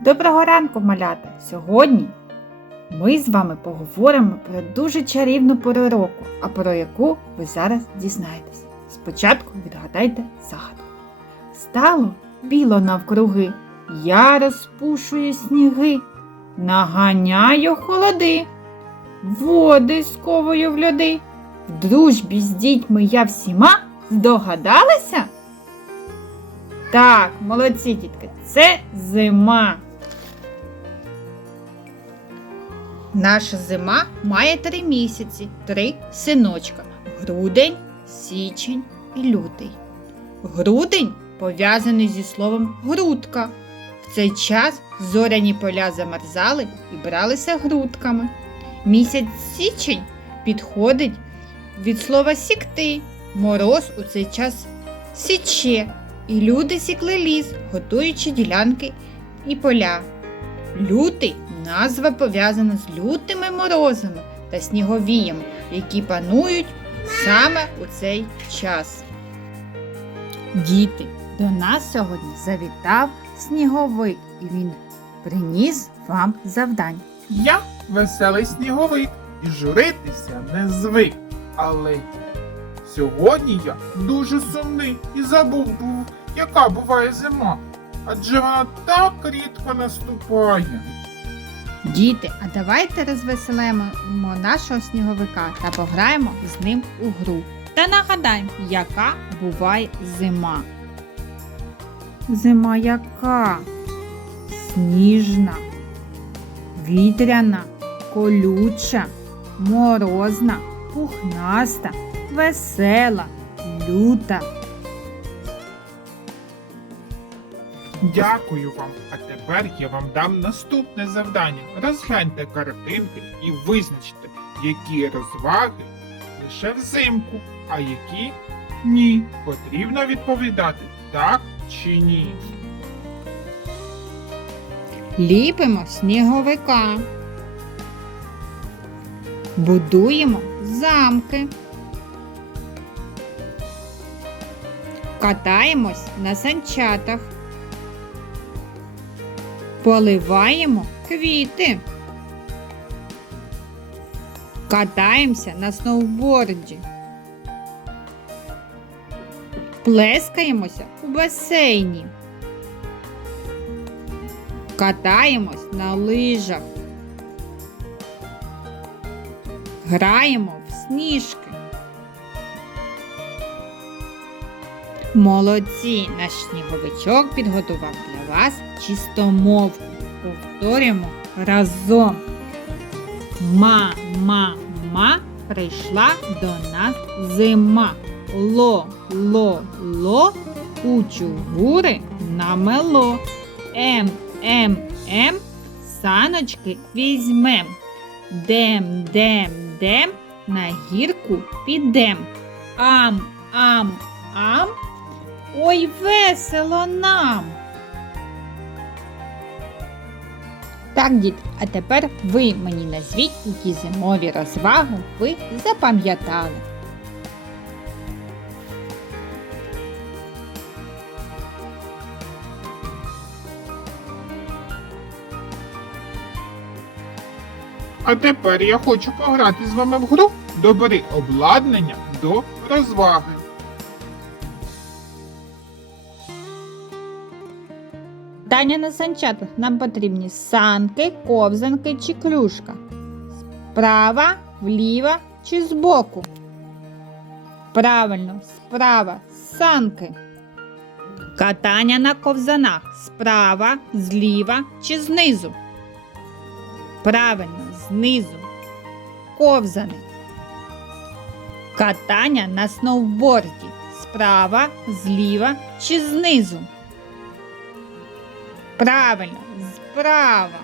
Доброго ранку, малята! Сьогодні ми з вами поговоримо про дуже чарівну пору року, а про яку ви зараз дізнаєтесь. Спочатку відгадайте загадку. Стало біло навкруги, я розпушую сніги, наганяю холоди, води сковую в льоди. В дружбі з дітьми я всіма здогадалася? Так, молодці, дітки, це зима. Наша зима має три місяці, три синочка: грудень, січень і лютий. Грудень пов'язаний зі словом грудка. В цей час зоряні поля замерзали і бралися грудками. Місяць січень підходить від слова сікти. Мороз у цей час січе, і люди сікли ліс, готуючи ділянки і поля. Лютий назва пов'язана з лютими морозами та сніговіями, які панують саме у цей час. Діти, до нас сьогодні завітав сніговик, і він приніс вам завдання. Я веселий сніговик і журитися не звик. Але сьогодні я дуже сумний і забув був, яка буває зима. Адже вона так рідко наступає. Діти, а давайте розвеселимо нашого сніговика та пограємо з ним у гру. Та нагадаємо, яка буває зима. Зима яка? Сніжна, вітряна, колюча, морозна, пухнаста, весела, люта. Дякую вам. А тепер я вам дам наступне завдання. Розгляньте картинки і визначте, які розваги лише взимку, а які ні. Потрібно відповідати так чи ні. Ліпимо сніговика. Будуємо замки. Катаємось на санчатах. Поливаємо квіти. Катаємося на сноуборді. Плескаємося у басейні. Катаємось на лижах. Граємо в сніжки. Молодці! Наш сніговичок підготував для вас чистомовку. Повторюємо разом. Ма-ма-ма прийшла до нас зима. Ло-ло-ло у чугури намело. Ем, ем, ем, саночки візьмем. Дем, дем, дем, на гірку підем. Ам, ам, ам, ой, весело нам. Так, дід, а тепер ви мені назвіть, які зимові розваги ви запам'ятали. А тепер я хочу пограти з вами в гру Добери обладнання до розваги. Таня на санчатах нам потрібні санки, ковзанки чи клюшка. Справа, вліва чи збоку. Правильно, справа санки. Катання на ковзанах справа, зліва чи знизу. Правильно, знизу. Ковзани. Катання на сноуборді справа, зліва чи знизу. Правильно, справа.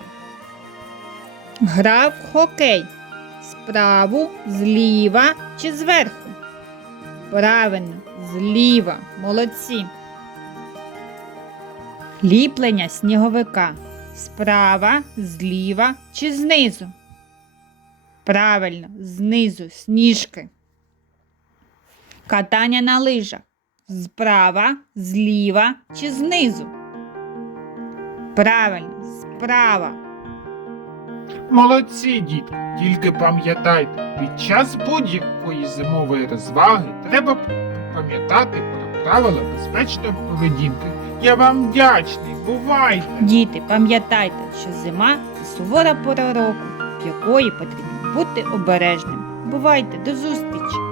Гра в хокей. Справу, зліва чи зверху. Правильно, зліва. Молодці. Ліплення сніговика. Справа, зліва чи знизу. Правильно, знизу сніжки. Катання на лижах. Справа, зліва чи знизу. Правильно, справа. Молодці, дітки, тільки пам'ятайте, під час будь-якої зимової розваги треба пам'ятати про правила безпечної поведінки. Я вам вдячний, бувайте! Діти, пам'ятайте, що зима це сувора пора року, в якої потрібно бути обережним. Бувайте, до зустрічі!